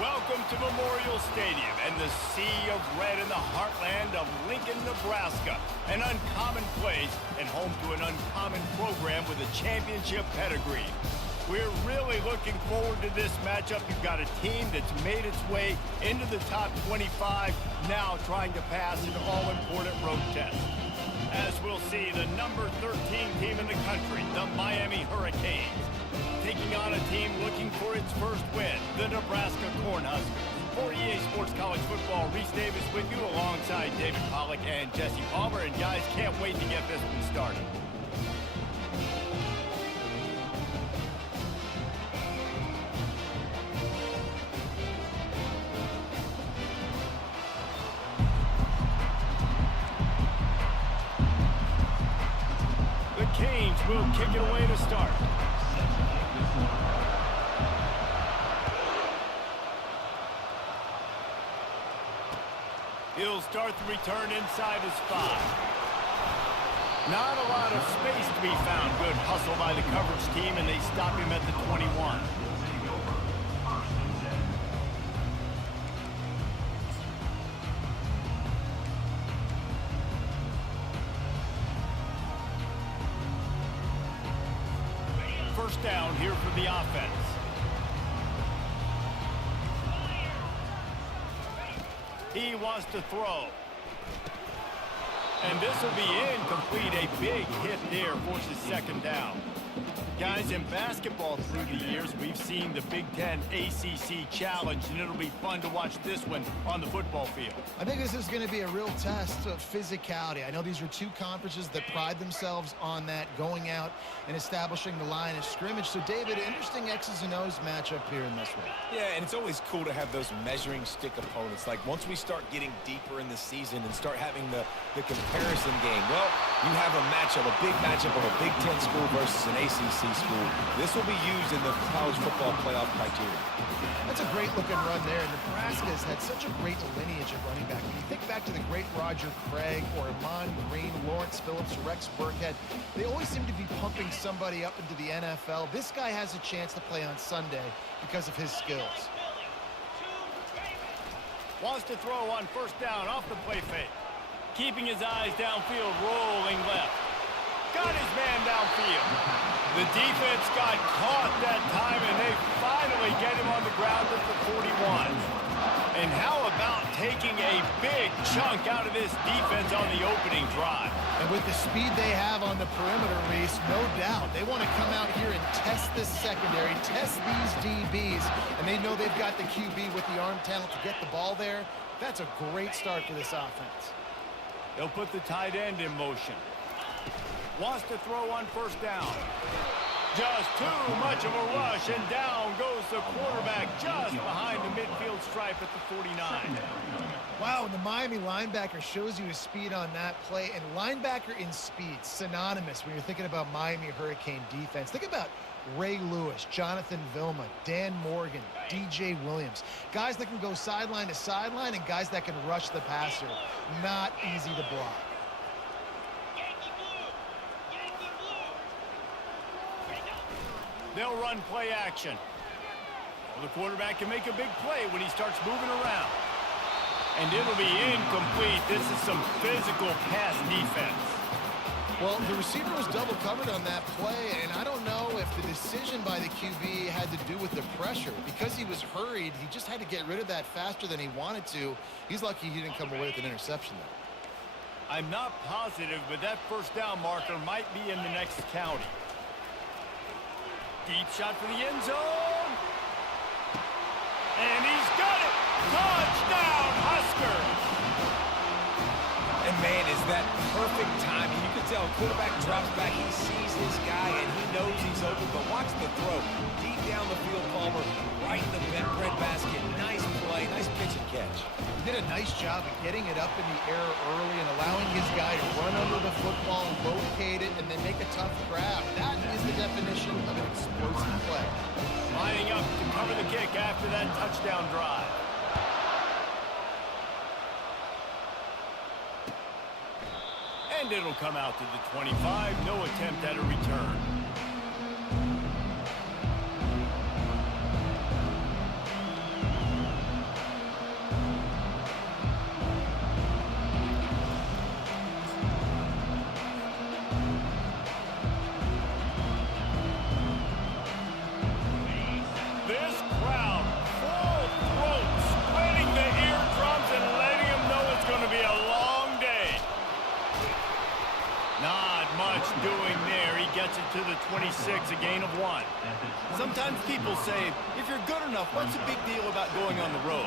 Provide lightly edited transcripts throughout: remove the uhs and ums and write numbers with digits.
Welcome to Memorial Stadium and the sea of red in the heartland of Lincoln, Nebraska. An uncommon place and home to an uncommon program with a championship pedigree. We're really looking forward to this matchup. You've got a team that's made its way into the top 25, now trying to pass an all-important road test. As we'll see, the number 13 team in the country, the Miami Hurricanes, taking on a team looking for its first win, the Nebraska Cornhuskers. For EA Sports College Football, Reese Davis with you alongside David Pollack and Jesse Palmer. And guys, can't wait to get this one started. The Canes will kick it away to start. He'll start the return inside his 5. Not a lot of space to be found. Good hustle by the coverage team, and they stop him at the 21. First down here for the offense. He wants to throw. And this will be incomplete. A big hit there forces second down. Guys, in basketball through the years, we've seen the Big Ten ACC Challenge, and it'll be fun to watch this one on the football field. I think this is going to be a real test of physicality. I know these are two conferences that pride themselves on that, going out and establishing the line of scrimmage. So, David, interesting X's and O's matchup here in this one. Yeah, and it's always cool to have those measuring stick opponents. Like, once we start getting deeper in the season and start having the comparison game, well, you have a matchup, a big matchup of a Big Ten school versus an ACC school. This will be used in the college football playoff criteria. That's a great-looking run there. Nebraska has had such a great lineage of running back. When you think back to the great Roger Craig or Amon Green, Lawrence Phillips, Rex Burkhead, they always seem to be pumping somebody up into the NFL. This guy has a chance to play on Sunday because of his skills. Wants to throw on first down off the play fake. Keeping his eyes downfield, rolling left. Got his man downfield. The defense got caught that time, and they finally get him on the ground at the 41. And how about taking a big chunk out of this defense on the opening drive? And with the speed they have on the perimeter, Reese, no doubt, they want to come out here and test this secondary, test these DBs, and they know they've got the QB with the arm talent to get the ball there. That's a great start for this offense. They'll put the tight end in motion. Wants to throw on first down. Just too much of a rush, and down goes the quarterback just behind the midfield stripe at the 49. Wow, the Miami linebacker shows you his speed on that play, and linebacker in speed, synonymous when you're thinking about Miami Hurricane defense. Think about Ray Lewis, Jonathan Vilma, Dan Morgan, DJ Williams. Guys that can go sideline to sideline and guys that can rush the passer. Not easy to block. They'll run play action. Well, the quarterback can make a big play when he starts moving around. And it'll be incomplete. This is some physical pass defense. Well, the receiver was double covered on that play, and I don't know if the decision by the QB had to do with the pressure. Because he was hurried, he just had to get rid of that faster than he wanted to. He's lucky he didn't come away with an interception there. I'm not positive, but that first down marker might be in the next county. Deep shot for the end zone. And he's got it. Touchdown, Husker. And, man, is that perfect timing. You can tell, quarterback drops back. He sees his guy, and he knows he's open, but watch the throw. Deep down the field, Palmer, right in the bread basket. Nice play, nice pitch and catch. He did a nice job of getting it up in the air early and allowing his guy to run under the football, locate it, and then make a tough grab. That is the definition of an explosive play. Lining up to cover the kick after that touchdown drive. And it'll come out to the 25. No attempt at a return. This crowd, full throat, spreading the eardrums and letting them know it's going to be a long day. Not much doing there. He gets it to the 26, a gain of 1. Sometimes people say, if you're good enough, what's the big deal about going on the road?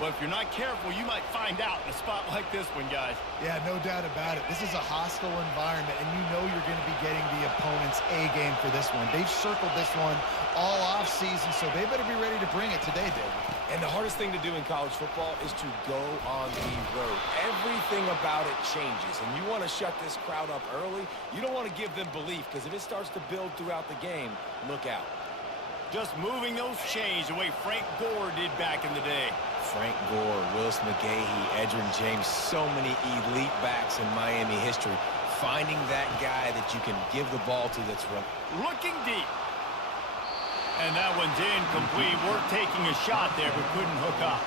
Well, if you're not careful, you might find out in a spot like this one, guys. Yeah, no doubt about it. This is a hostile environment, and you know you're going to be getting the opponent's A game for this one. They've circled this one all offseason, so they better be ready to bring it today, David. And the hardest thing to do in college football is to go on the road. Everything about it changes, and you want to shut this crowd up early. You don't want to give them belief, because if it starts to build throughout the game, look out. Just moving those chains the way Frank Gore did back in the day. Frank Gore, Willis McGahee, Edgerrin James, so many elite backs in Miami history. Finding that guy that you can give the ball to that's run. Looking deep. And that one's incomplete. We're taking a shot there, but couldn't hook up.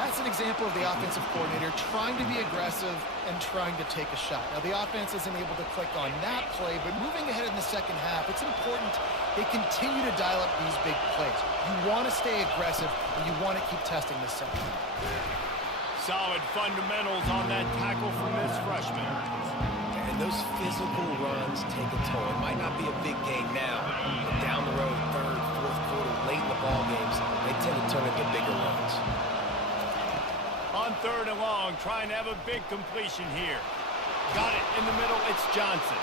That's an example of the offensive coordinator trying to be aggressive and trying to take a shot. Now, the offense isn't able to click on that play, but moving ahead in the second half, it's important they continue to dial up these big plays. You want to stay aggressive, and you want to keep testing this second half. Solid fundamentals on that tackle from this freshman. And those physical runs take a toll. It might not be a big game now, but down the road, third, fourth quarter, late in the ball games, they tend to turn into bigger runs. On 3rd and long, trying to have a big completion here. Got it in the middle. It's Johnson.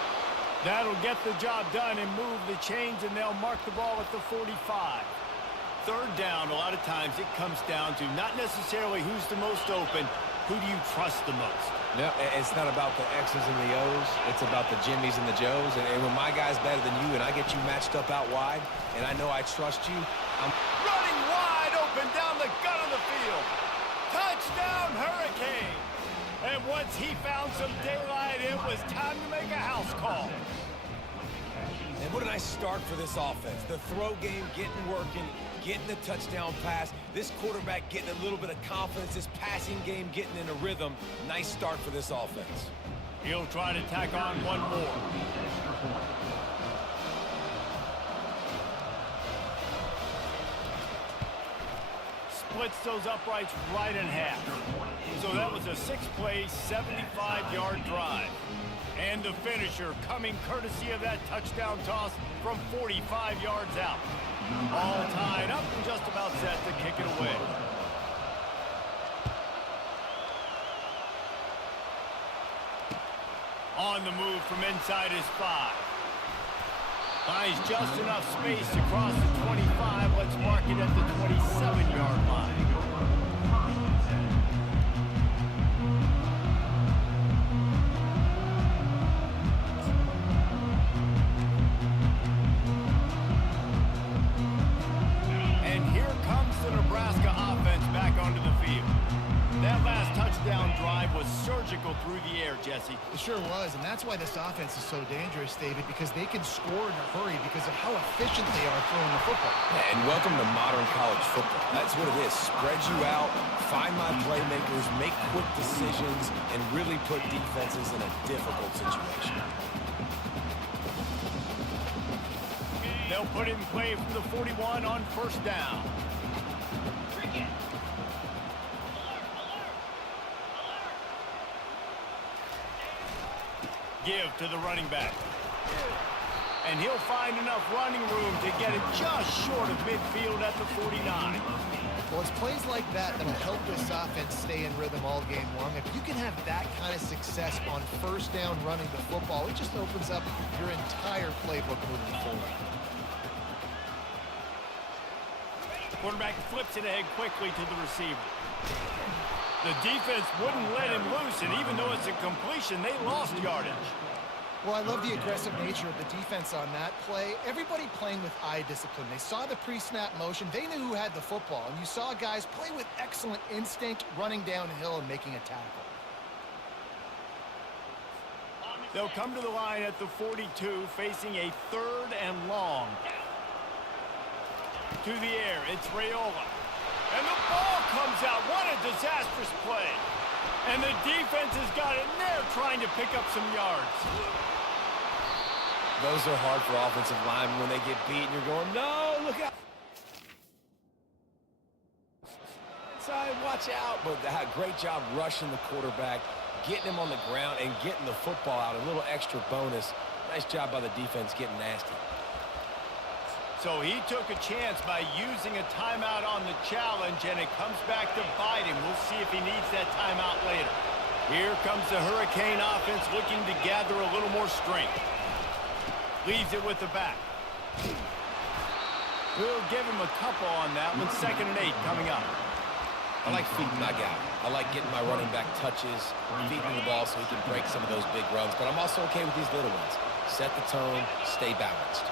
That'll get the job done and move the chains, and they'll mark the ball at the 45. 3rd down, a lot of times it comes down to not necessarily who's the most open, who do you trust the most? No, it's not about the X's and the O's. It's about the Jimmys and the Joes. And when my guy's better than you and I get you matched up out wide, and I know I trust you, I'm running wide open down the gut of the field. Touchdown, Hurricane. And once he found some daylight, it was time to make a house call. And what a nice start for this offense. The throw game getting working, getting the touchdown pass. This quarterback getting a little bit of confidence. This passing game getting in a rhythm. Nice start for this offense. He'll try to tack on one more. Splits those uprights right in half. So that was a 6-play, 75-yard drive. And the finisher coming courtesy of that touchdown toss from 45 yards out. All tied up and just about set to kick it away. On the move from inside his 5. Finds just enough space to cross the 25. Let's mark it at the 27-yard line. And here comes the Nebraska offense back onto the field. That last touchdown drive was surgical through the air, Jesse. It sure was, and that's why this offense is so dangerous, David, because they can score in a hurry because of how efficient they are throwing the football. Yeah, and welcome to modern college football. That's what it is. Spread you out, find my playmakers, make quick decisions, and really put defenses in a difficult situation. They'll put it in play from the 41 on 1st down. Give to the running back. And he'll find enough running room to get it just short of midfield at the 49. Well, it's plays like that that'll help this offense stay in rhythm all game long. If you can have that kind of success on first down running the football, it just opens up your entire playbook moving forward. Quarterback flips it ahead quickly to the receiver. The defense wouldn't let him loose, and even though it's a completion, they lost yardage. Well, I love the aggressive nature of the defense on that play. Everybody playing with eye discipline. They saw the pre-snap motion. They knew who had the football, and you saw guys play with excellent instinct, running downhill and making a tackle. They'll come to the line at the 42, facing a 3rd and long. To the air, it's Raiola. And the ball comes out. What a disastrous play. And the defense has got it, and they're trying to pick up some yards. Those are hard for offensive linemen when they get beat, and you're going, no, look out. Inside, watch out. But great job rushing the quarterback, getting him on the ground, and getting the football out. A little extra bonus. Nice job by the defense getting nasty. So he took a chance by using a timeout on the challenge, and it comes back to bite him. We'll see if he needs that timeout later. Here comes the Hurricane offense looking to gather a little more strength. Leaves it with the back. We'll give him a couple on that one. 2nd and 8 coming up. I like feeding my guy. I like getting my running back touches, feeding the ball so he can break some of those big runs. But I'm also okay with these little ones. Set the tone, stay balanced.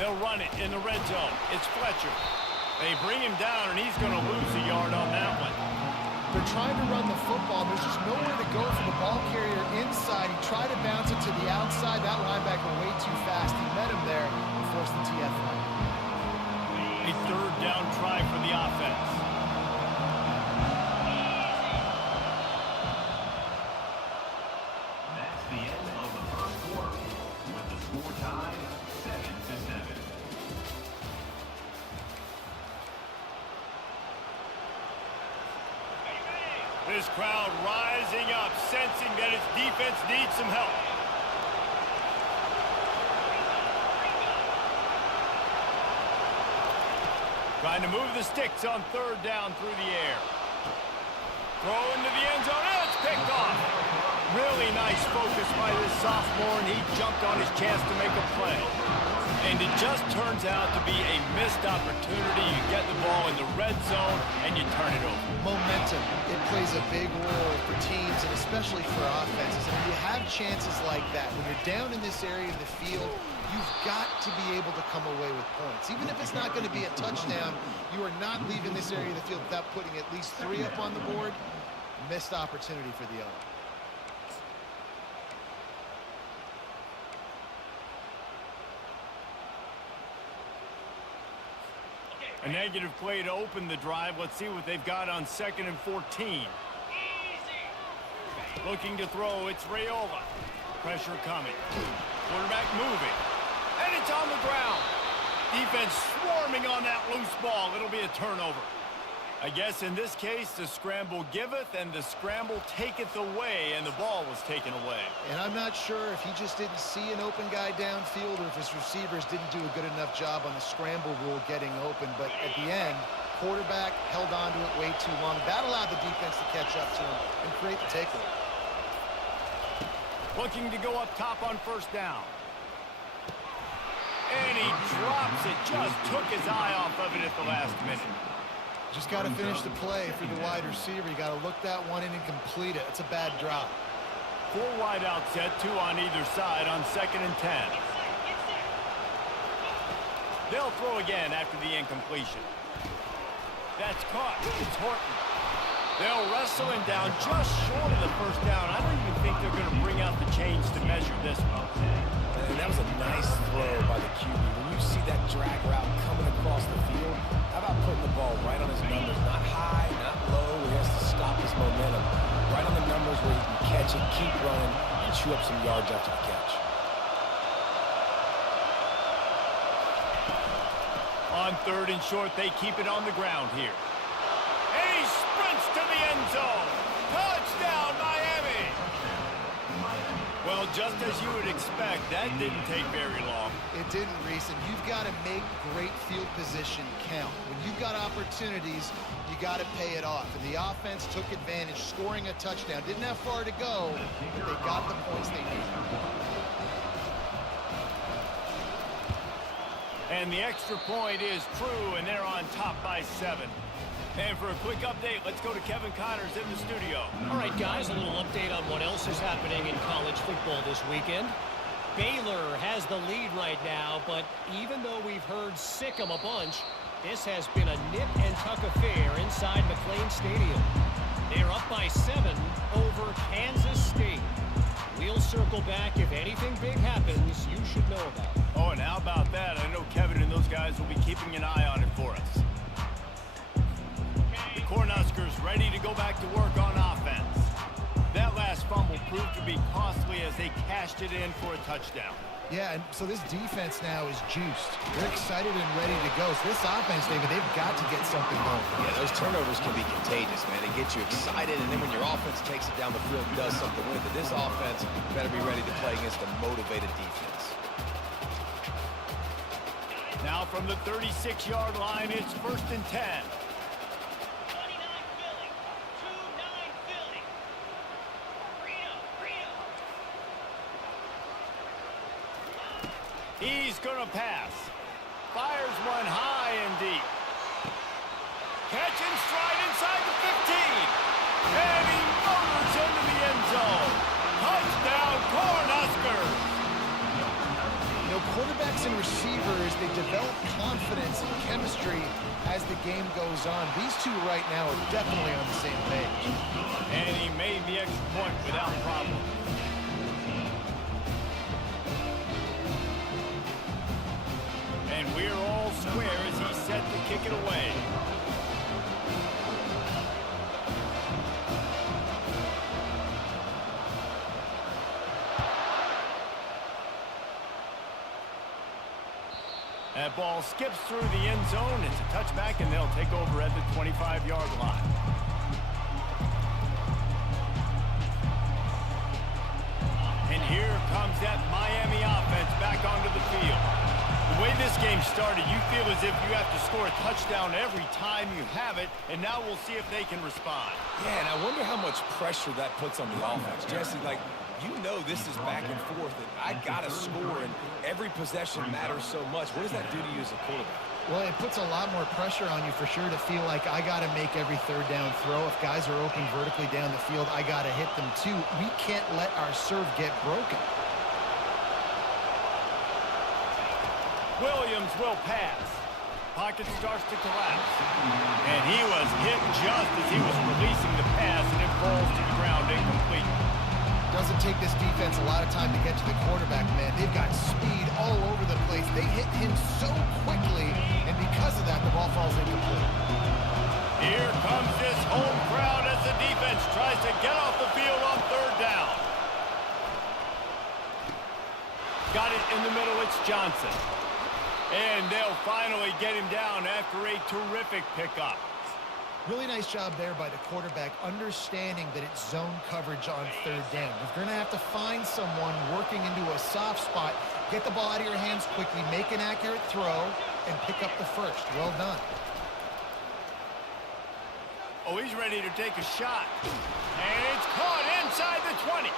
They'll run it in the red zone. It's Fletcher. They bring him down, and he's going to lose a yard on that one. They're trying to run the football. There's just nowhere to go for the ball carrier inside. He tried to bounce it to the outside. That linebacker way too fast. He met him there and forced the TFL. A 3rd down try for the offense. That's the end of the first quarter, with the score tied 7-7. This crowd rising up, sensing that its defense needs some help. Trying to move the sticks on 3rd down through the air. Throw into the end zone, and it's picked off. Really nice focus by this sophomore, and he jumped on his chance to make a play. And it just turns out to be a missed opportunity. You get the ball in the red zone, and you turn it over. Momentum, it plays a big role for teams and especially for offenses. And when you have chances like that, when you're down in this area of the field, you've got to be able to come away with points. Even if it's not going to be a touchdown, you are not leaving this area of the field without putting at least 3 up on the board. Missed opportunity for the other. A negative play to open the drive. Let's see what they've got on 2nd and 14. Looking to throw, it's Raiola. Pressure coming. Quarterback moving. And it's on the ground. Defense swarming on that loose ball. It'll be a turnover. I guess in this case, the scramble giveth and the scramble taketh away, and the ball was taken away. And I'm not sure if he just didn't see an open guy downfield or if his receivers didn't do a good enough job on the scramble rule getting open. But at the end, quarterback held on to it way too long. That allowed the defense to catch up to him and create the takeaway. Looking to go up top on 1st down. And he drops it. Just took his eye off of it at the last minute. Just got to finish the play for the wide receiver. You got to look that one in and complete it. It's a bad drop. 4 wide out set, 2 on either side on 2nd and 10. They'll throw again after the incompletion. That's caught. It's Horton. They'll wrestle him down just short of the 1st down. I don't even think they're going to bring out the chains to measure this one. And that was a nice throw by the QB. When you see that drag route coming across the field, how about putting the ball right on his numbers? Not high, not low, where he has to stop his momentum. Right on the numbers where he can catch it, keep running, and chew up some yards after the catch. On 3rd and short, they keep it on the ground here. And he sprints to the end zone. Touchdown, Miami! Well, just as you would expect, that didn't take very long. It didn't, Reese, and you've got to make great field position count. When you've got opportunities, you got to pay it off. And the offense took advantage, scoring a touchdown. Didn't have far to go, but they got the points they needed. And the extra point is true, and they're on top by 7. And for a quick update, let's go to Kevin Connors in the studio. All right, guys, a little update on what else is happening in college football this weekend. Baylor has the lead right now, but even though we've heard sick 'em a bunch, this has been a nip-and-tuck affair inside McLean Stadium. They're up by 7 over Kansas State. We'll circle back if anything big happens you should know about. Oh, and how about that? I know Kevin and those guys will be keeping an eye on it for us. The Cornhuskers ready to go back to work on offense. That last fumble proved to be costly as they cashed it in for a touchdown. Yeah, and so this defense now is juiced. They're excited and ready to go. So this offense, David, they've got to get something going. Yeah, those turnovers can be contagious, man. They get you excited, and then when your offense takes it down the field and does something with it, this offense better be ready to play against a motivated defense. Now from the 36-yard line, it's 1st and 10. He's going to pass. Fires one high and deep. Catch and stride inside the 15. And he motors into the end zone. Touchdown, Cornhuskers. You know, quarterbacks and receivers, they develop confidence and chemistry as the game goes on. These two right now are definitely on the same page. And he made the extra point without problem. And we're all square as he's set to kick it away. That ball skips through the end zone. It's a touchback, and they'll take over at the 25-yard line. And here comes that Miami offense back onto the field. The way this game started, you feel as if you have to score a touchdown every time you have it, and now we'll see if they can respond. Yeah, and I wonder how much pressure that puts on the offense. Jesse, like, you know this is back and forth, and I got to score, and every possession matters so much. What does that do to you as a quarterback? Well, it puts a lot more pressure on you for sure to feel like I got to make every third down throw. If guys are open vertically down the field, I got to hit them too. We can't let our serve get broken. Williams will pass. Pocket starts to collapse. And he was hit just as he was releasing the pass, and it falls to the ground incomplete. Doesn't take this defense a lot of time to get to the quarterback, man. They've got speed all over the place. They hit him so quickly, and because of that, the ball falls incomplete. Here comes this home crowd as the defense tries to get off the field on 3rd down. Got it in the middle, it's Johnson. And they'll finally get him down after a terrific pickup. Really nice job there by the quarterback, understanding that it's zone coverage on 3rd down. You're going to have to find someone working into a soft spot, get the ball out of your hands quickly, make an accurate throw, and pick up the first. Well done. Oh, he's ready to take a shot. And it's caught inside the 20.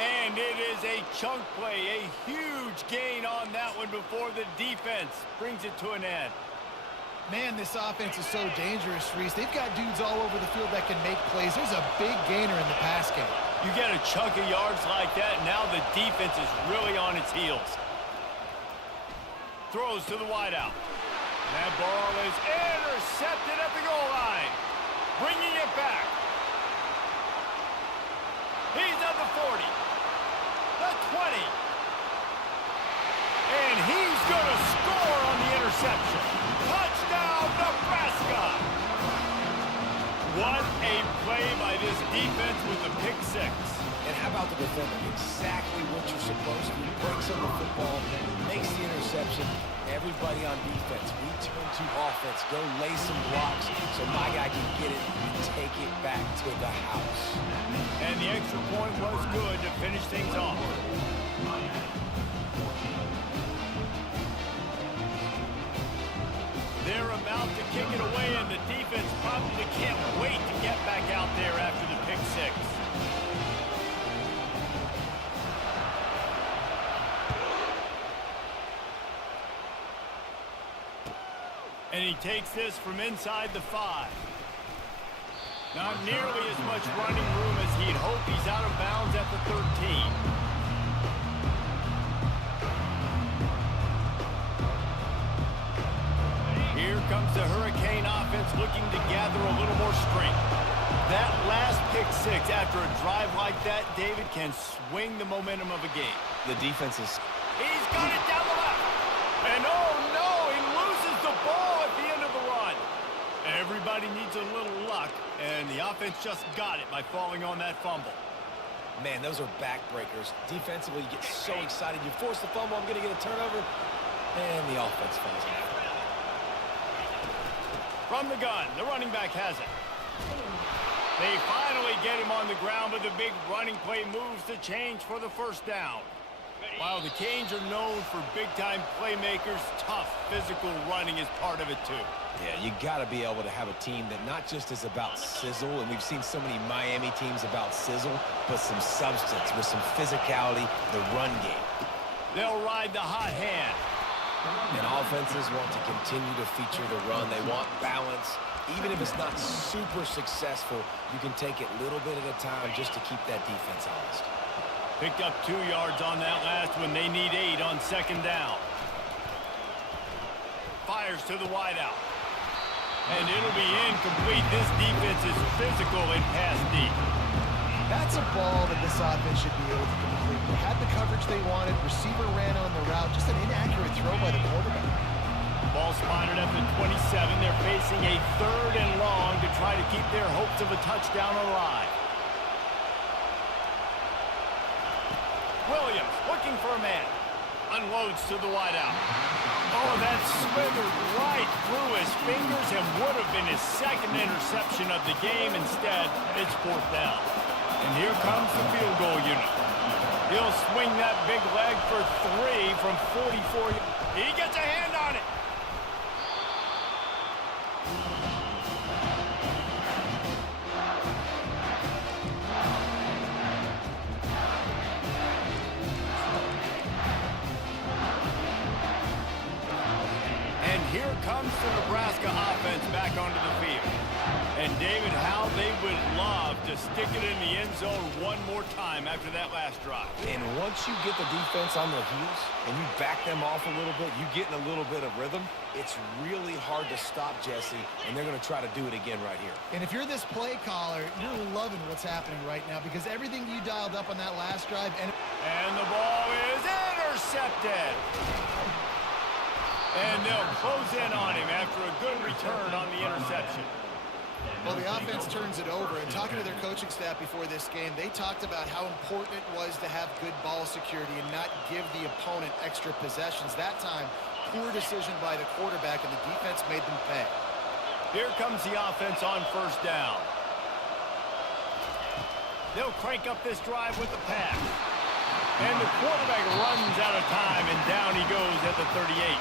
And it is a chunk play, a huge gain on that one before the defense brings it to an end. Man, this offense is so dangerous, Reese. They've got dudes all over the field that can make plays. There's a big gainer in the pass game. You get a chunk of yards like that, now the defense is really on its heels. Throws to the wideout. That ball is intercepted at the goal line. Bringing it back. He's at the 40. The 20. And he's going to score on the interception. Touchdown, Nebraska! What a play by this defense with the pick six. And how about the defender? Exactly what you're supposed to do. Breaks on the football, makes the interception. Everybody on defense, we turn to offense. Go lay some blocks so my guy can get it and take it back to the house. And the extra point was good to finish things off. They're about to kick it away, and the defense probably can't wait to get back out there after the pick six. And he takes this from inside the 5. Not nearly as much running room as he'd hoped. He's out of bounds at the 13. Here comes the Hurricane offense looking to gather a little more strength. That last pick six after a drive like that, David, can swing the momentum of a game. The defense is... He's got it down the left. And oh no, he loses the ball at the end of the run. Everybody needs a little luck, and the offense just got it by falling on that fumble. Man, those are backbreakers. Defensively, you get so excited. You force the fumble, I'm going to get a turnover, and the offense falls out. From the gun, the running back has it. They finally get him on the ground, but the big running play moves the change for the first down. While the Canes are known for big-time playmakers, tough physical running is part of it too. Yeah, you got to be able to have a team that not just is about sizzle, and we've seen so many Miami teams about sizzle, but some substance with some physicality, the run game. They'll ride the hot hand. And offenses want to continue to feature the run. They want balance. Even if it's not super successful, you can take it little bit at a time just to keep that defense honest. Picked up 2 yards on that last one. They need 8 on second down. Fires to the wideout. And it'll be incomplete. This defense is physical in pass deep. That's a ball that this offense should be able to complete. They had the coverage they wanted. Receiver ran on the route. Just an inaccurate throw by the quarterback. Ball spotted at the 27. They're facing a 3rd and long to try to keep their hopes of a touchdown alive. Williams looking for a man. Unloads to the wideout. Oh, that slithered right through his fingers and would have been his 2nd interception of the game. Instead, it's 4th down. And here comes the field goal unit. He'll swing that big leg for 3 from 44. He gets a hand on it. Here comes the Nebraska offense back onto the field. And David, how they would love to stick it in the end zone one more time after that last drive. And once you get the defense on their heels and you back them off a little bit, you get in a little bit of rhythm, it's really hard to stop Jesse, and they're going to try to do it again right here. And if you're this play caller, you're loving what's happening right now because everything you dialed up on that last drive. And the ball is intercepted. And they'll close in on him after a good return on the interception. Well, the offense turns it over. And talking to their coaching staff before this game, they talked about how important it was to have good ball security and not give the opponent extra possessions. That time, poor decision by the quarterback, and the defense made them pay. Here comes the offense on 1st down. They'll crank up this drive with the pass. And the quarterback runs out of time, and down he goes at the 38.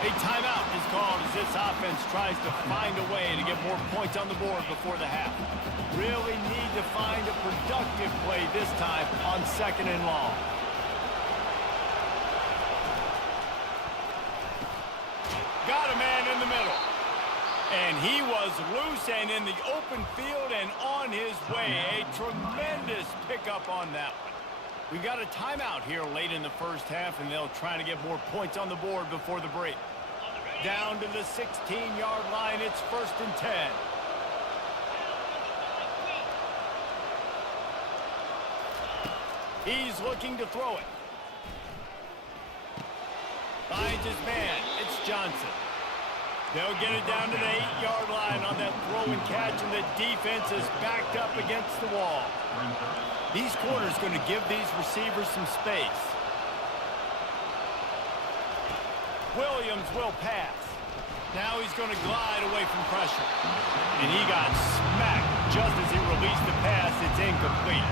A timeout is called as this offense tries to find a way to get more points on the board before the half. Really need to find a productive play this time on 2nd and long. Got a man in the middle. And he was loose and in the open field and on his way. A tremendous pickup on that one. We've got a timeout here late in the first half, and they'll try to get more points on the board before the break. Down to the 16-yard line, it's 1st and 10. He's looking to throw it. Finds his man. It's Johnson. They'll get it down to the 8-yard line on that throw and catch, and the defense is backed up against the wall. These corners going to give these receivers some space. Williams will pass. Now he's going to glide away from pressure. And he got smacked just as he released the pass. It's incomplete.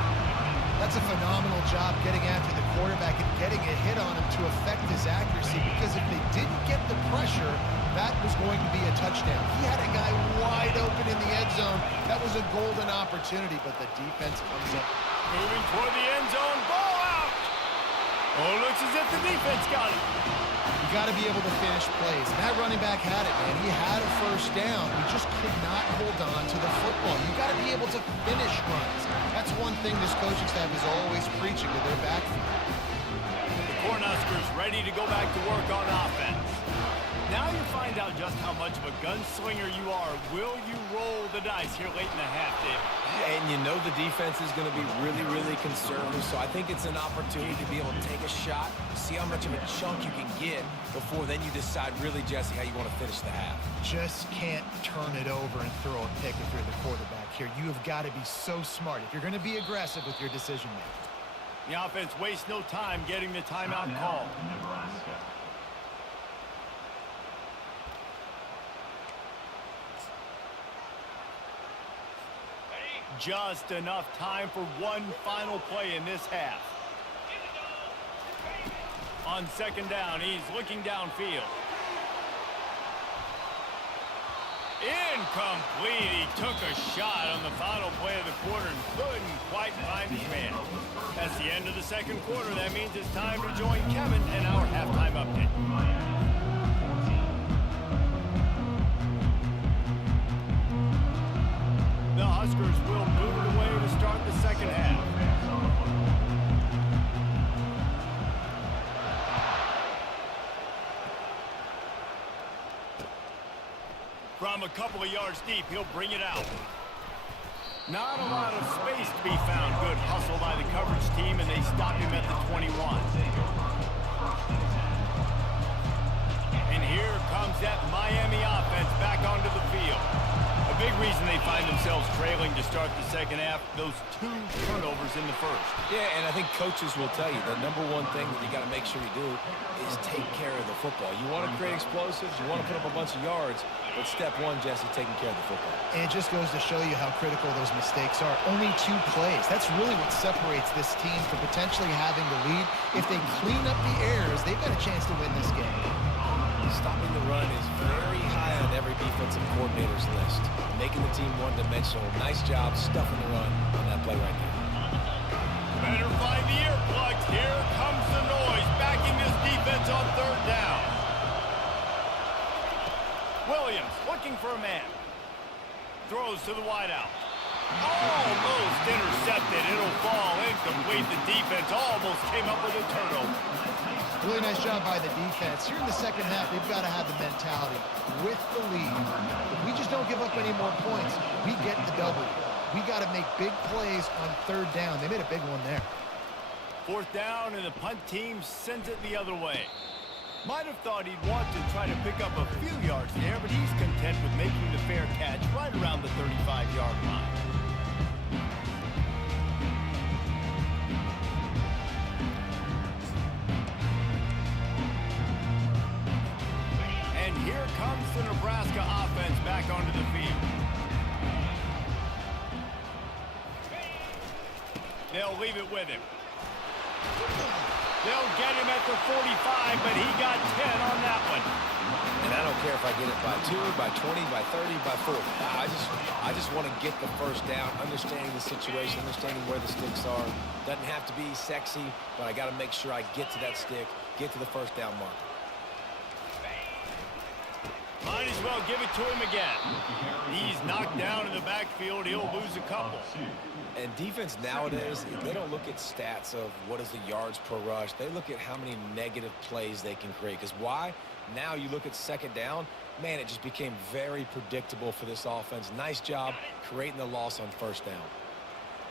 That's a phenomenal job getting after the quarterback and getting a hit on him to affect his accuracy, because if they didn't get the pressure, that was going to be a touchdown. He had a guy wide open in the end zone. That was a golden opportunity, but the defense comes up. Moving toward the end zone. Ball out. Oh, looks as if the defense got it. You got to be able to finish plays. And that running back had it, man. He had a first down. He just could not hold on to the football. You got to be able to finish runs. That's one thing this coaching staff is always preaching to their backfield. The Cornhuskers ready to go back to work on offense. Now you find out just how much of a gunslinger you are. Will you roll the dice here late in the half, Dave? And you know the defense is going to be really, really conservative, so I think it's an opportunity to be able to take a shot, see how much of a chunk you can get before then you decide really, Jesse, how you want to finish the half. Just can't turn it over and throw a pick if you're the quarterback here. You have got to be so smart if you're going to be aggressive with your decision-making. The offense wastes no time getting the timeout called. Nebraska. Just enough time for one final play in this half. On second down, he's looking downfield. Incomplete. He took a shot on the final play of the quarter and couldn't quite find his man. That's the end of the second quarter. That means it's time to join Kevin and our halftime update. The Huskers will move it away to start the second half. From a couple of yards deep, he'll bring it out. Not a lot of space to be found. Good hustle by the coverage team, and they stop him at the 21. And here comes that Miami offense back onto the field. A big reason they find themselves trailing to start the second half, those 2 turnovers in the first. Yeah, and I think coaches will tell you the number one thing that you got to make sure you do is take care of the football. You want to create explosives, you want to put up a bunch of yards, but step one, Jesse, taking care of the football. And it just goes to show you how critical those mistakes are. Only 2 plays. That's really what separates this team from potentially having the lead. If they clean up the errors, they've got a chance to win this game. Stopping the run is very high on every defensive coordinator's list. Making the team one-dimensional. Nice job stuffing the run on that play right there. Better find the earplugs. Here comes the noise, backing this defense on third down. Williams looking for a man. Throws to the wideout. Almost intercepted. It'll fall incomplete. The defense almost came up with a turnover. Really nice job by the defense. Here in the second half, they've got to have the mentality with the lead. If we just don't give up any more points, we get the W. We got to make big plays on third down. They made a big one there. Fourth down, and the punt team sends it the other way. Might have thought he'd want to try to pick up a few yards there, but he's content with making the fair catch right around the 35-yard line. And here comes the Nebraska offense back onto the field. They'll leave it with him. They'll get him at the 45, but he got 10 on that one. And I don't care if I get it by 2, by 20, by 30, by 40. I just want to get the first down, understanding the situation, understanding where the sticks are. Doesn't have to be sexy, but I got to make sure I get to that stick, get to the first down mark. Might as well give it to him again. He's knocked down in the backfield. He'll lose a couple. And defense nowadays, they don't look at stats of what is the yards per rush. They look at how many negative plays they can create. Because why? Now you look at second down, man, it just became very predictable for this offense. Nice job creating the loss on first down.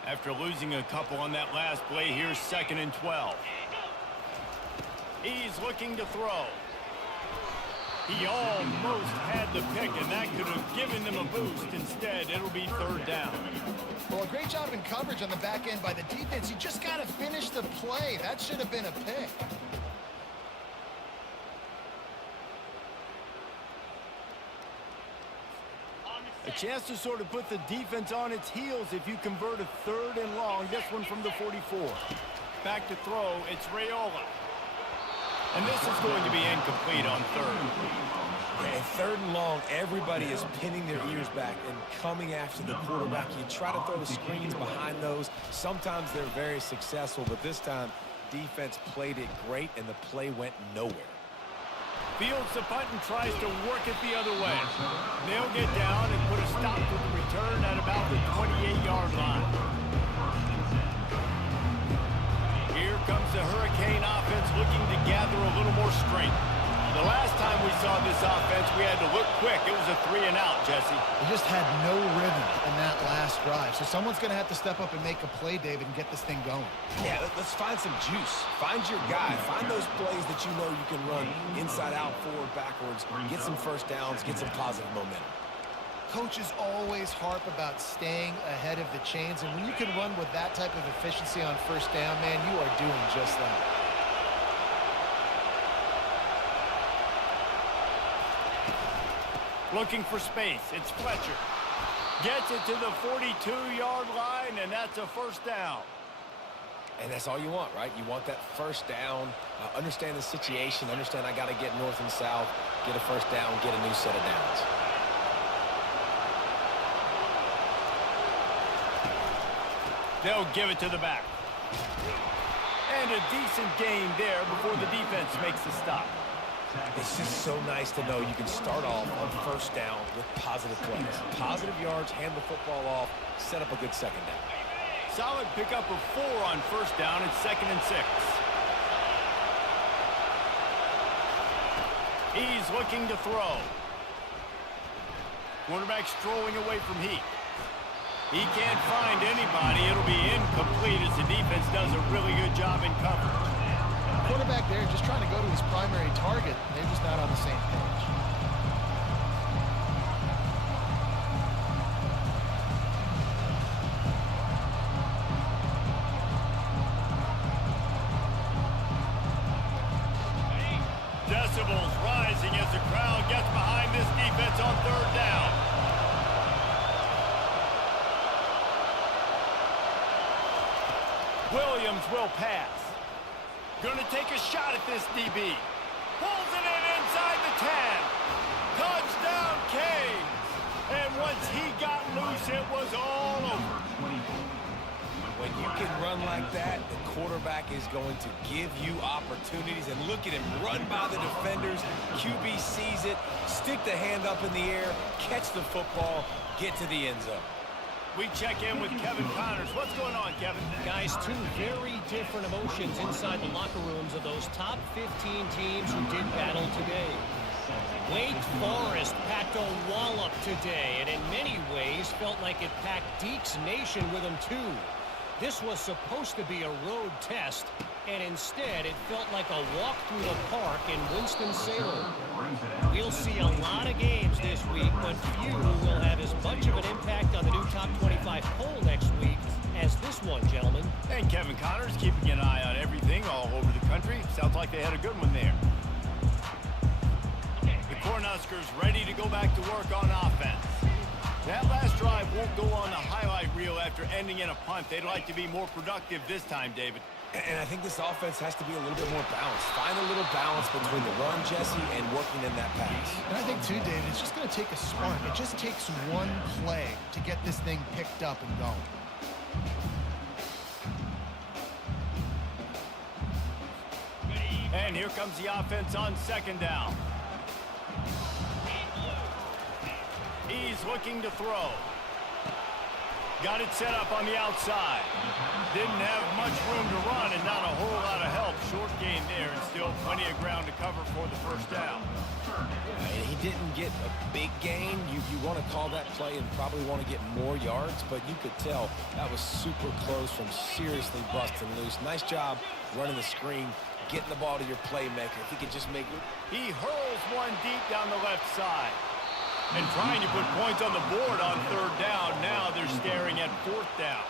After losing a couple on that last play, here's 2nd and 12. He's looking to throw. He almost had the pick, and that could have given them a boost. Instead, it'll be third down. Well, a great job in coverage on the back end by the defense. You just got to finish the play. That should have been a pick. A chance to sort of put the defense on its heels if you convert a third and long. This one from the 44. Back to throw, it's Raiola. And this is going to be incomplete on third. And third and long, everybody is pinning their ears back and coming after the quarterback. You try to throw the screens behind those. Sometimes they're very successful, but this time, defense played it great, and the play went nowhere. Fields the punt and tries to work it the other way. They'll get down and put a stop to the return at about the 28-yard line. Here comes the Hurricane offense looking to gather a little more strength. The last time we saw this offense, we had to look quick. It was a 3-and-out, Jesse. They just had no rhythm in that last drive. So someone's going to have to step up and make a play, David, and get this thing going. Yeah, let's find some juice. Find your guy. Find those plays that you know you can run inside out, forward, backwards. Get some first downs. Get some positive momentum. Coaches always harp about staying ahead of the chains, and when you can run with that type of efficiency on first down, man, you are doing just that. Looking for space. It's Fletcher. Gets it to the 42-yard line, and that's a first down. And that's all you want, right? You want that first down. Understand the situation. Understand I got to get north and south, get a first down, get a new set of downs. They'll give it to the back. And a decent gain there before the defense makes the stop. It's just so nice to know you can start off on first down with positive plays. Positive yards, hand the football off, set up a good second down. Solid pickup of 4 on first down. It's 2nd and 6. He's looking to throw. Quarterback strolling away from Heat. He can't find anybody. It'll be incomplete as the defense does a really good job in coverage. Quarterback there just trying to go to his primary target. They're just not on the same page. Decibels rising as the crowd gets behind this defense on third down. Williams will pass. Going to take a shot at this DB. Pulls it in inside the 10. Touchdown, Canes. And once he got loose, it was all over. When you can run like that, the quarterback is going to give you opportunities. And look at him run by the defenders. QB sees it, stick the hand up in the air, catch the football, get to the end zone. We check in with Kevin Connors. What's going on, Kevin? Guys, two very different emotions inside the locker rooms of those top 15 teams who did battle today. Wake Forest packed a wallop today, and in many ways felt like it packed Deke's Nation with them too. This was supposed to be a road test, and instead it felt like a walk through the park in Winston-Salem. We'll see a lot of games this week, but few will have as much of an impact on the new top 25 poll next week as this one, gentlemen. And Kevin Connors keeping an eye on everything all over the country. Sounds like they had a good one there. The Cornhuskers ready to go back to work on offense. That last drive won't go on the highlight reel after ending in a punt. They'd like to be more productive this time, David. And I think this offense has to be a little bit more balanced. Find a little balance between the run, Jesse, and working in that pass. And I think, too, David, it's just going to take a spark. It just takes one play to get this thing picked up and going. And here comes the offense on second down. He's looking to throw. Got it set up on the outside. Didn't have much room to run and not a whole lot of help. Short gain there and still plenty of ground to cover for the first down. And he didn't get a big gain. You want to call that play and probably want to get more yards, but you could tell that was super close from seriously busting loose. Nice job running the screen, getting the ball to your playmaker. If he could just make it. He hurls one deep down the left side. And trying to put points on the board on third down. Now they're staring at fourth down.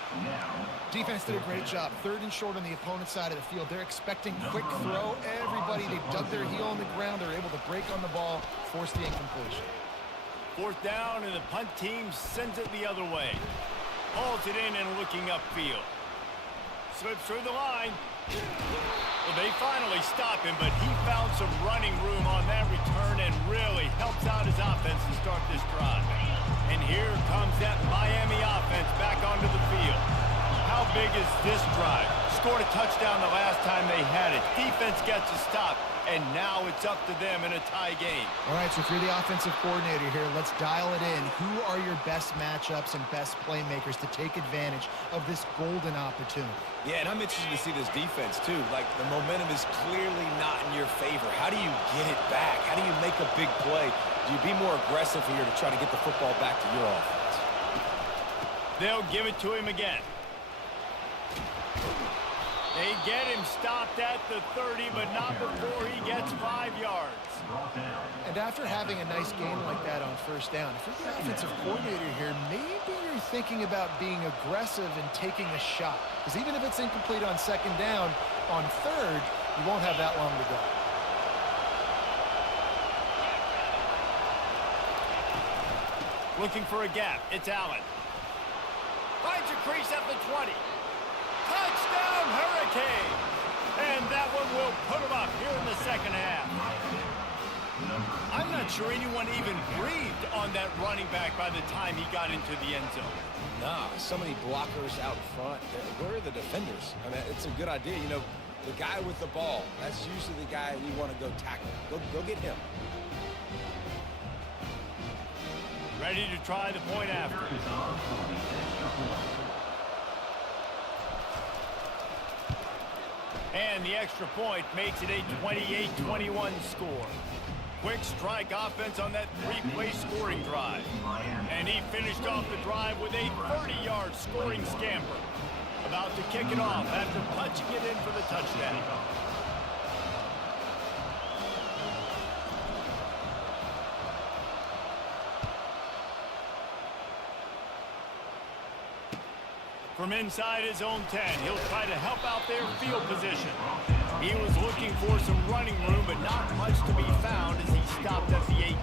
Defense did a great job. Third and short on the opponent's side of the field. They're expecting quick throw. Everybody, they dug their heel on the ground. They're able to break on the ball, force the incompletion. Fourth down, and the punt team sends it the other way. Hauls it in and looking upfield. Slips through the line. Well, they finally stop him, but he found some running room on that return and really helps out his offense to start this drive. And here comes that Miami offense back onto the field. How big is this drive? Scored a touchdown the last time they had it. Defense gets a stop, and now it's up to them in a tie game. All right, so if you're the offensive coordinator here, let's dial it in. Who are your best matchups and best playmakers to take advantage of this golden opportunity? Yeah, and I'm interested to see this defense, too. Like, the momentum is clearly not in your favor. How do you get it back? How do you make a big play? Do you be more aggressive here to try to get the football back to your offense? They'll give it to him again. They get him stopped at the 30, but not before he gets 5 yards. And after having a nice game like that on first down, if you're the offensive coordinator here, maybe you're thinking about being aggressive and taking a shot. Because even if it's incomplete on second down, on third, you won't have that long to go. Looking for a gap. It's Allen. Finds a crease at the 20. Touchdown, Hurricanes! And that one will put them up here in the second half. I'm not sure anyone even breathed on that running back by the time he got into the end zone. Nah, so many blockers out front. Where are the defenders? I mean, it's a good idea. You know, the guy with the ball, that's usually the guy we want to go tackle. Go get him. Ready to try the point after. And the extra point makes it a 28-21 score. Quick strike offense on that three-play scoring drive. And he finished off the drive with a 30-yard scoring scamper. About to kick it off after punching it in for the touchdown. From inside his own 10, he'll try to help out their field position. He was looking for some running room, but not much to be found as he stopped at the 18.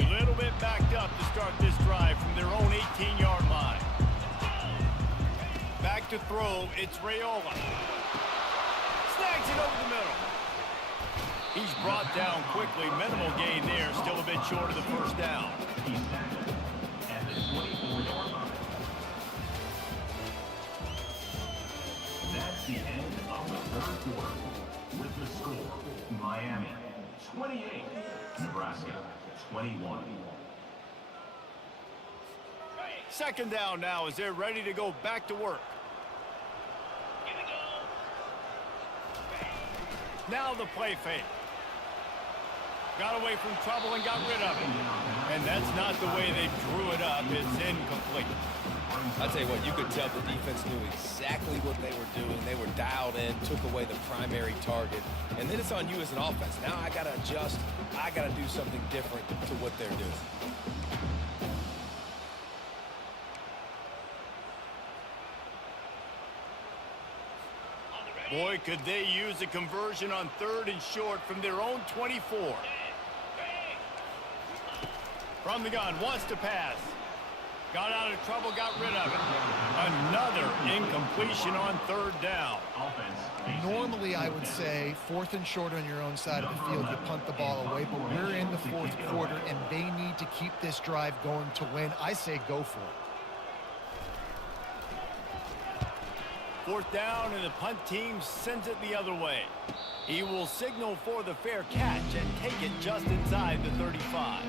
A little bit backed up to start this drive from their own 18-yard line. Back to throw, it's Raiola. Snags it over the middle. He's brought down quickly. Minimal gain there. Still a bit short of the first down. That's the end of the third quarter. With the score, Miami 28, Nebraska 21. Second down now as they're ready to go back to work. Now the play fake. Got away from trouble and got rid of it. And that's not the way they drew it up. It's incomplete. I'll tell you what, you could tell the defense knew exactly what they were doing. They were dialed in, took away the primary target. And then it's on you as an offense. Now I got to adjust. I got to do something different to what they're doing. Boy, could they use a conversion on third and short from their own 24. From the gun, wants to pass. Got out of trouble, got rid of it. Another incompletion on third down. Normally, I would say fourth and short on your own side of the field, you punt the ball away, but we're in the fourth quarter, and they need to keep this drive going to win. I say go for it. Fourth down, and the punt team sends it the other way. He will signal for the fair catch and take it just inside the 35.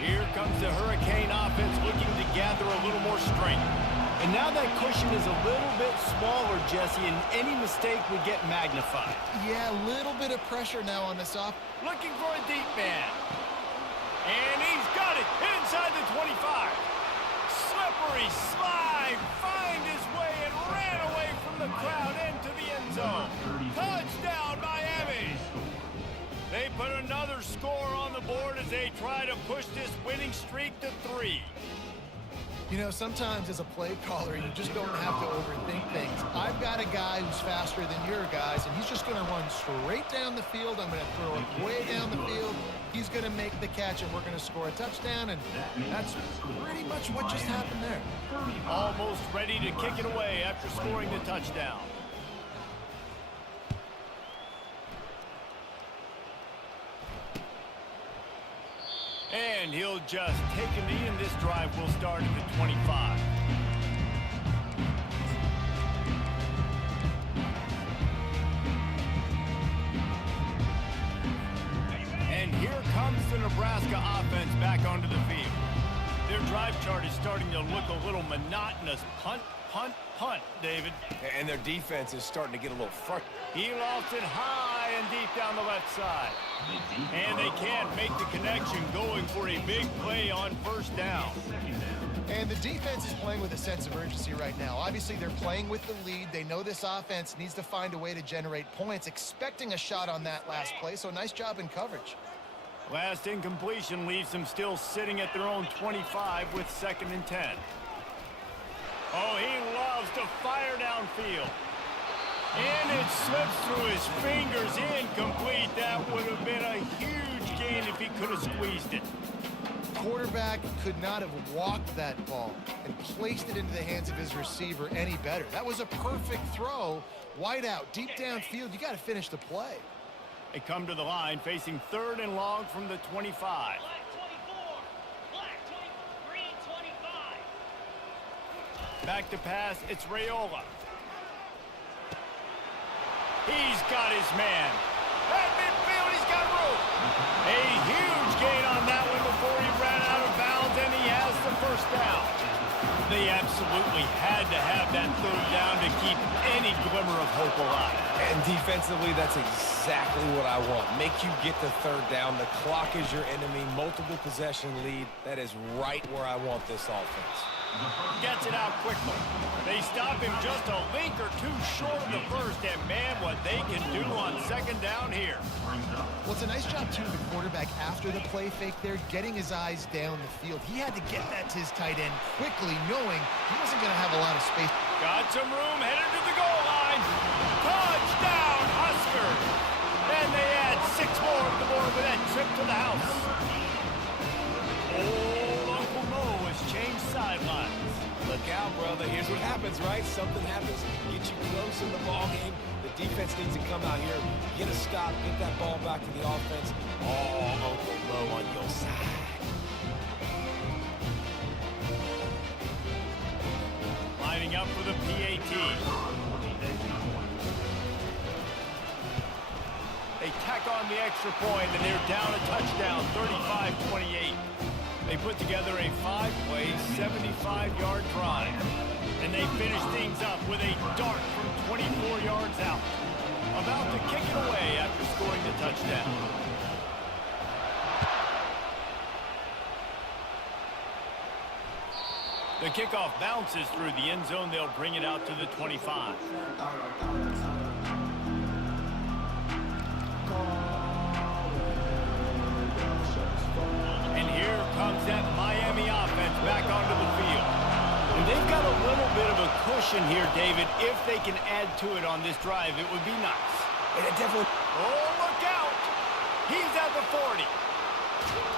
Here comes the Hurricane offense looking to gather a little more strength. And now that cushion is a little bit smaller, Jesse, and any mistake would get magnified. Yeah, a little bit of pressure now on this off. Looking for a deep man. And he's got it inside the 25. Slippery slide, find his way and ran away from the crowd into the end zone. Touchdown, Miami. They put another score on the board as they try to push this winning streak to 3. You know, sometimes as a play caller, you just don't have to overthink things. I've got a guy who's faster than your guys, and he's just going to run straight down the field. I'm going to throw it way down the field. He's going to make the catch, and we're going to score a touchdown, and that's pretty much what just happened there. Almost ready to kick it away after scoring the touchdown. And he'll just take a knee, and this drive will start at the 25. And here comes the Nebraska offense back onto the field. Their drive chart is starting to look a little monotonous. Punt, punt, punt, David. And their defense is starting to get a little frustrated. He lofts it high and deep down the left side. And they can't make the connection, going for a big play on first down. And the defense is playing with a sense of urgency right now. Obviously, they're playing with the lead. They know this offense needs to find a way to generate points, expecting a shot on that last play. So nice job in coverage. Last incompletion leaves them still sitting at their own 25 with 2nd and 10. Oh, he loves to fire downfield. And it slips through his fingers, incomplete. That would have been a huge gain if he could have squeezed it. Quarterback could not have walked that ball and placed it into the hands of his receiver any better. That was a perfect throw. Wide out, deep downfield. You got to finish the play. They come to the line facing 3rd and long from the 25. Black 24. Black 24. Green 25. Back to pass, it's Raiola. He's got his man. At midfield, he's got room. A huge gain on that one before he ran out of bounds, and he has the first down. They absolutely had to have that 3rd down to keep any glimmer of hope alive. And defensively, that's exactly what I want. Make you get the 3rd down. The clock is your enemy. Multiple possession lead. That is right where I want this offense. Gets it out quickly. They stop him just a link or two short of the first, and man, what they can do on 2nd down here. Well, it's a nice job, too, the quarterback after the play fake there, getting his eyes down the field. He had to get that to his tight end quickly, knowing he wasn't going to have a lot of space. Got some room, headed to the goal line. Touchdown, Huskers! And they add 6 more to the board with that trip to the house. Old Uncle Mo has changed sidelines. Look out, brother. Here's what happens, right? Something happens. Get you close in the ball game. The defense needs to come out here, get a stop, get that ball back to the offense. Oh, Uncle Mo on your side. Lining up for the PAT. They tack on the extra point, and they're down a touchdown, 35-28. They put together a 5-play, 75-yard drive. And they finish things up with a dart from 24 yards out. About to kick it away after scoring the touchdown. The kickoff bounces through the end zone. They'll bring it out to the 25. And here comes that Miami offense back onto the field. And they've got a little bit of a cushion here, David. If they can add to it on this drive, it would be nice. And it definitely... Oh, look out! He's at the 40.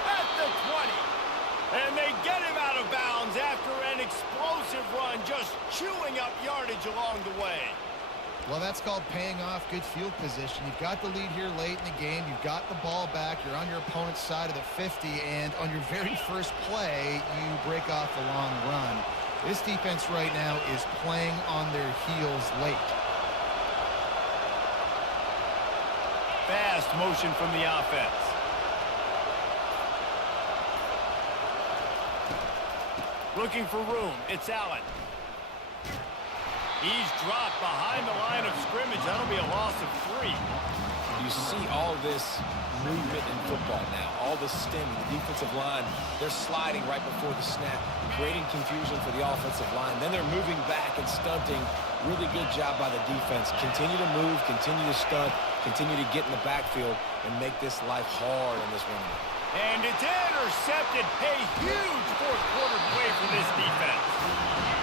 At the 20. And they get him out of bounds after an explosive run, just chewing up yardage along the way. Well, that's called paying off good field position. You've got the lead here late in the game. You've got the ball back. You're on your opponent's side of the 50, and on your very first play, you break off a long run. This defense right now is playing on their heels late. Fast motion from the offense. Looking for room. It's Allen. He's dropped behind the line of scrimmage. That'll be a loss of 3. You see all this movement in football now, all the stemming, the defensive line, they're sliding right before the snap, creating confusion for the offensive line. Then they're moving back and stunting. Really good job by the defense. Continue to move, continue to stunt, continue to get in the backfield and make this life hard on this running back. And it's intercepted. A huge fourth quarter play for this defense.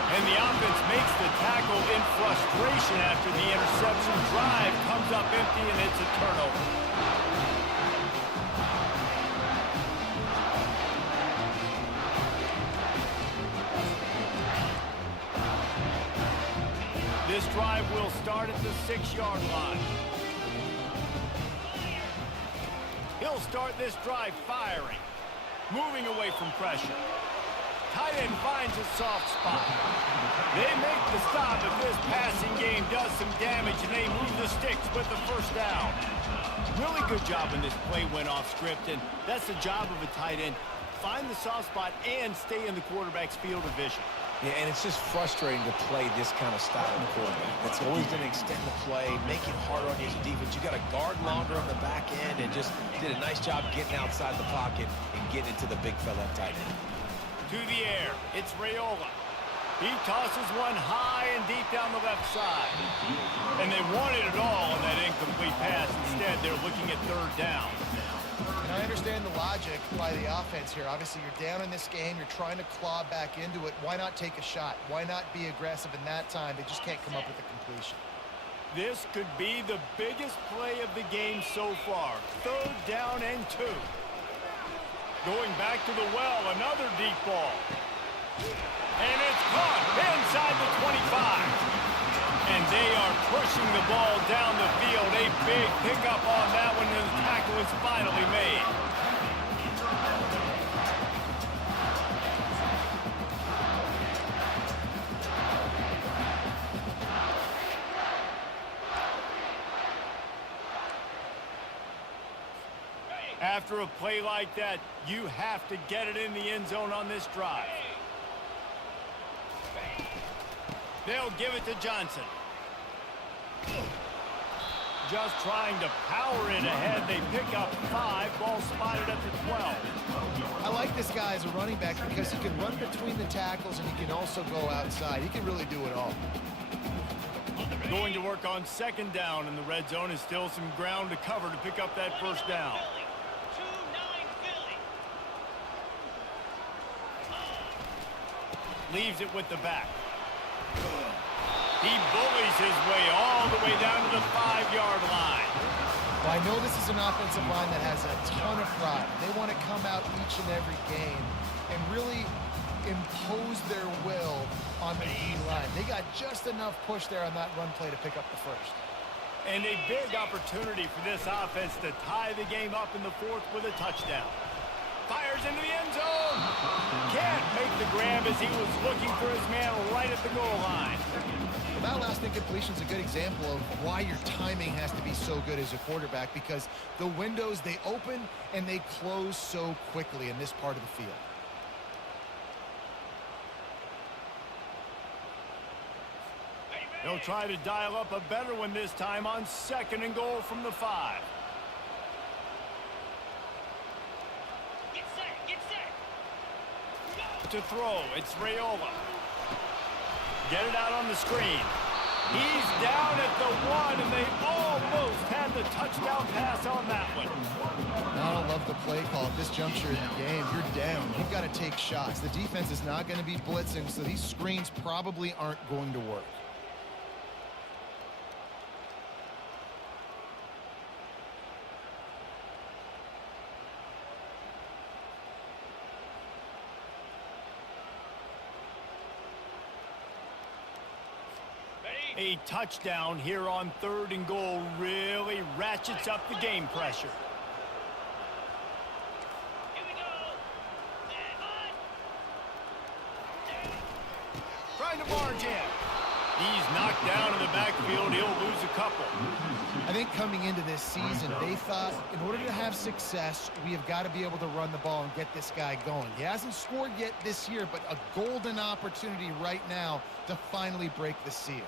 And the offense makes the tackle in frustration after the interception. Drive comes up empty, and it's a turnover. This drive will start at the 6-yard line. He'll start this drive firing, moving away from pressure. Tight end finds a soft spot. They make the stop if this passing game does some damage, and they move the sticks with the first down. Really good job when this play went off script, and that's the job of a tight end. Find the soft spot and stay in the quarterback's field of vision. Yeah, and it's just frustrating to play this kind of style of quarterback. That's always going to extend the play, make it harder on you as a defense. You got to guard longer on the back end, and just did a nice job getting outside the pocket and getting it to the big fella at tight end. To the air, it's Raiola. He tosses one high and deep down the left side. And they wanted it all on that incomplete pass. Instead, they're looking at third down. And I understand the logic by the offense here. Obviously, you're down in this game. You're trying to claw back into it. Why not take a shot? Why not be aggressive in that time? They just can't come up with a completion. This could be the biggest play of the game so far. Third down and 2. Going back to the well, another deep ball. And it's caught inside the 25. And they are pushing the ball down the field. A big pickup on that one, and the tackle is finally made. After a play like that, you have to get it in the end zone on this drive. They'll give it to Johnson. Just trying to power it ahead. They pick up 5. Ball spotted at the 12. I like this guy as a running back because he can run between the tackles and he can also go outside. He can really do it all. Going to work on second down, and the red zone is still some ground to cover to pick up that first down. Leaves it with the back. He bullies his way all the way down to the 5-yard line. Well, I know this is an offensive line that has a ton of pride. They want to come out each and every game and really impose their will on the D-line. They got just enough push there on that run play to pick up the first. And a big opportunity for this offense to tie the game up in the 4th with a touchdown. Fires into the end zone. Can't make the grab as he was looking for his man right at the goal line. Well, that last incompletion is a good example of why your timing has to be so good as a quarterback, because the windows, they open and they close so quickly in this part of the field. They'll try to dial up a better one this time on 2nd and goal from the 5. To throw, it's Raiola. Get it out on the screen. He's down at the 1, and they almost had the touchdown pass on that one. I don't love the play call at this juncture in the game. You're down. You've got to take shots. The defense is not going to be blitzing, so these screens probably aren't going to work. A touchdown here on 3rd and goal really ratchets up the game pressure. Here we go. Trying to barge in. He's knocked down in the backfield. He'll lose a couple. I think coming into this season, they thought in order to have success, we have got to be able to run the ball and get this guy going. He hasn't scored yet this year, but a golden opportunity right now to finally break the seal.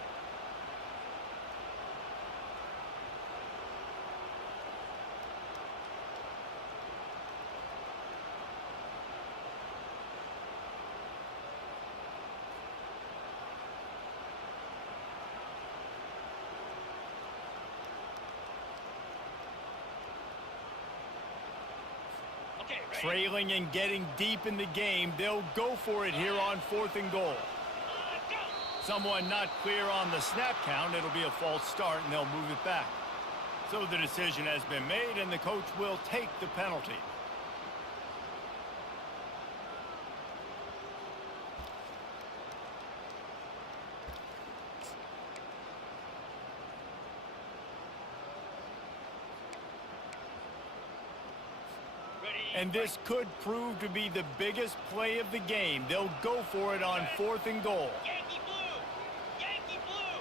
Trailing and getting deep in the game, they'll go for it here on 4th and goal. Someone not clear on the snap count. It'll be a false start, and they'll move it back. So the decision has been made, and the coach will take the penalty. And this could prove to be the biggest play of the game. They'll go for it on 4th and goal. Yankee blue! Yankee blue!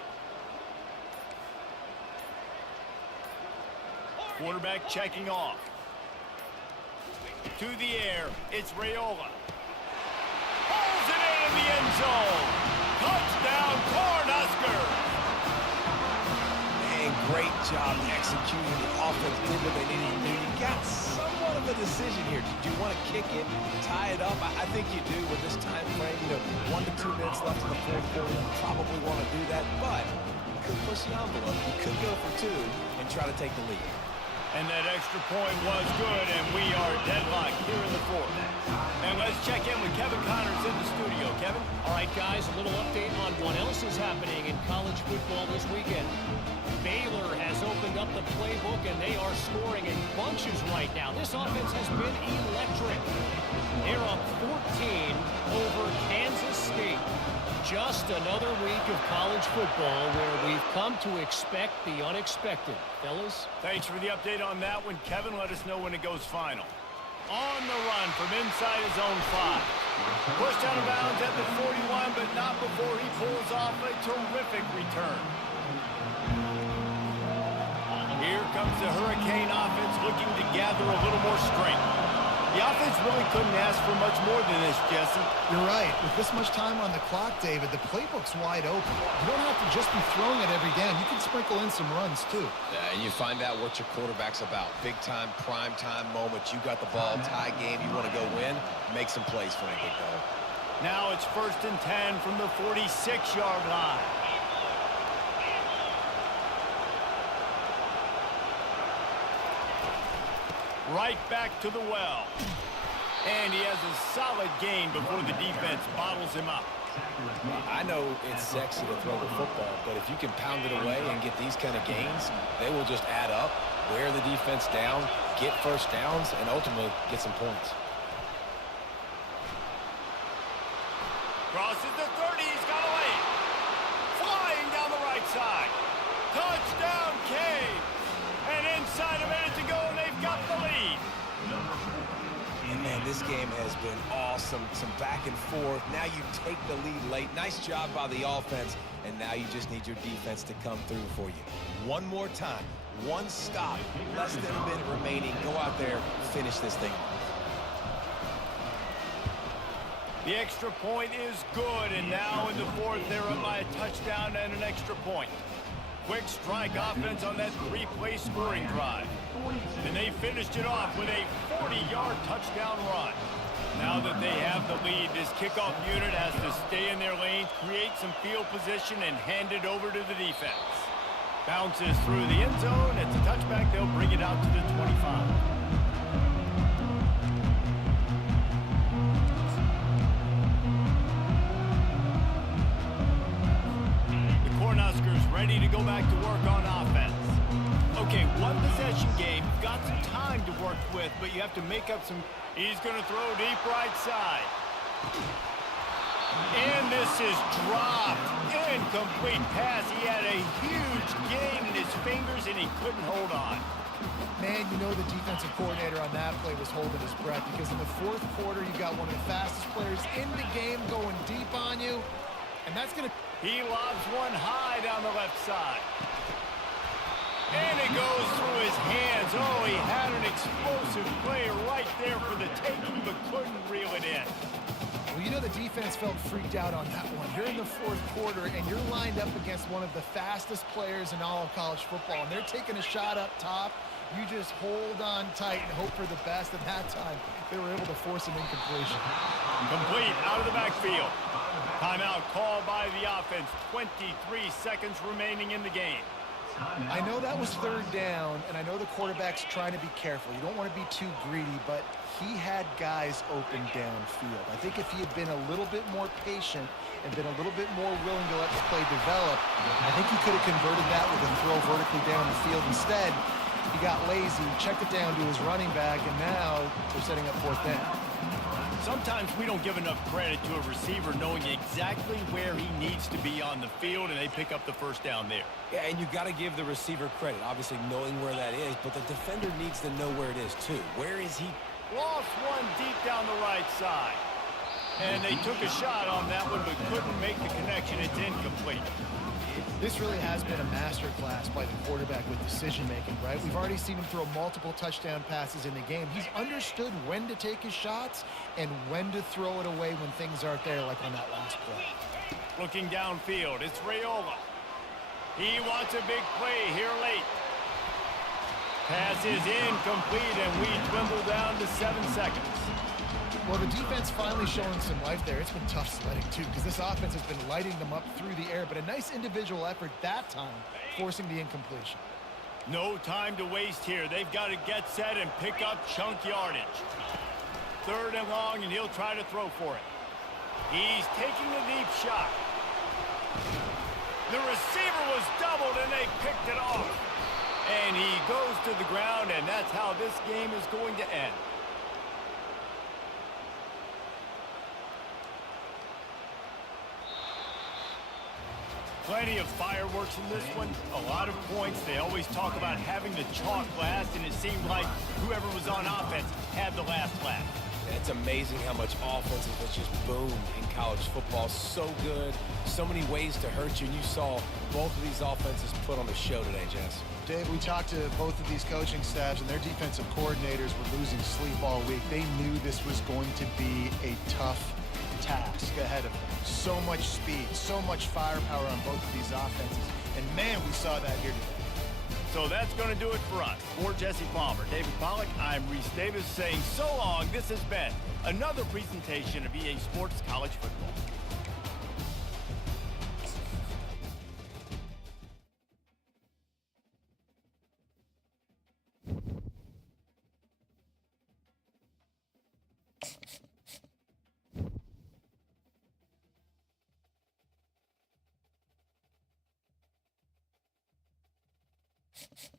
Quarterback checking off. To the air, it's Raiola. Pulls it in the end zone. Touchdown, Cornhuskers! Man, great job executing. The offense did what they needed to do. You got somewhat of a decision here. Did you want to kick it, tie it up? I think you do with this time frame. 1 to 2 minutes left in the 4th quarter. You probably want to do that, but you could push the envelope. You could go for 2 and try to take the lead. And that extra point was good, and we are deadlocked here in the 4th. And let's check in with Kevin Connors in the studio. Kevin? All right, guys, a little update on what else is happening in college football this weekend. Baylor has opened up the playbook, and they are scoring in bunches right now. This offense has been electric. They're up 14 over Kansas State. Just another week of college football where we've come to expect the unexpected. Fellas? Thanks for the update on that one. Kevin, let us know when it goes final. On the run from inside his own 5. Pushed out of bounds at the 41, but not before he pulls off a terrific return. Here comes the Hurricane offense looking to gather a little more strength. The offense really couldn't ask for much more than this, Jesse. You're right. With this much time on the clock, David, the playbook's wide open. You don't have to just be throwing it every down. You can sprinkle in some runs, too. You find out what your quarterback's about. Big-time, prime-time moment. You got the ball, tie game. You want to go win, make some plays for a good goal. Now it's 1st and 10 from the 46-yard line. Right back to the well. And he has a solid gain before the defense bottles him up. I know it's sexy to throw the football, but if you can pound it away and get these kind of gains, they will just add up, wear the defense down, get first downs, and ultimately get some points. Crosses the 30, he's got a lane. Flying down the right side. Touchdown, Cade. And inside a minute to go, and they've got the lead. And man, this game has been awesome. Some back and forth. Now you take the lead late. Nice job by the offense. And now you just need your defense to come through for you. One more time. One stop. Less than a minute remaining. Go out there, finish this thing. The extra point is good, and now in the 4th, they're up by a touchdown and an extra point. Quick strike offense on that 3-play scoring drive. And they finished it off with a 40-yard touchdown run. Now that they have the lead, this kickoff unit has to stay in their lane, create some field position, and hand it over to the defense. Bounces through the end zone. It's a touchback. They'll bring it out to the 25. Ready to go back to work on offense. Okay, one possession game. You've got some time to work with, but you have to make up some. He's going to throw deep right side. And this is dropped. Incomplete pass. He had a huge gain in his fingers, and he couldn't hold on. Man, you know the defensive coordinator on that play was holding his breath because in the 4th quarter, you got one of the fastest players in the game going deep on you, and that's going to... He lobs one high down the left side. And it goes through his hands. Oh, he had an explosive play right there for the taking, but couldn't reel it in. Well, you know the defense felt freaked out on that one. You're in the 4th quarter, and you're lined up against one of the fastest players in all of college football, and they're taking a shot up top. You just hold on tight and hope for the best. At that time, they were able to force an incompletion. Complete out of the backfield. Timeout called by the offense. 23 seconds remaining in the game. I know that was third down, and I know the quarterback's trying to be careful. You don't want to be too greedy, but he had guys open downfield. I think if he had been a little bit more patient and been a little bit more willing to let the play develop, I think he could have converted that with a throw vertically down the field. Instead, he got lazy, checked it down to his running back, and now they're setting up fourth down. Sometimes we don't give enough credit to a receiver knowing exactly where he needs to be on the field, and they pick up the first down there. Yeah, and you got to give the receiver credit, obviously knowing where that is, but the defender needs to know where it is too. Where is he? Lost one deep down the right side. And they took a shot on that one, but couldn't make the connection. It's incomplete. This really has been a masterclass by the quarterback with decision-making, right? We've already seen him throw multiple touchdown passes in the game. He's understood when to take his shots and when to throw it away when things aren't there, like on that last play. Looking downfield, it's Raiola. He wants a big play here late. Pass is incomplete, and we dwindle down to 7 seconds. Well, the defense finally showing some life there. It's been tough sledding, too, because this offense has been lighting them up through the air, but a nice individual effort that time, forcing the incompletion. No time to waste here. They've got to get set and pick up chunk yardage. Third and long, and he'll try to throw for it. He's taking a deep shot. The receiver was doubled, and they picked it off. And he goes to the ground, and that's how this game is going to end. Plenty of fireworks in this one. A lot of points. They always talk about having the chalk last, and it seemed like whoever was on offense had the last laugh. It's amazing how much offenses has just boomed in college football. So good. So many ways to hurt you. And you saw both of these offenses put on the show today, Jess. Dave, we talked to both of these coaching staffs, and their defensive coordinators were losing sleep all week. They knew this was going to be a tough task ahead of them. So much speed, so much firepower on both of these offenses. And, man, we saw that here today. So that's going to do it for us. For Jesse Palmer, David Pollack, I'm Reese Davis saying so long. This has been another presentation of EA Sports College Football. You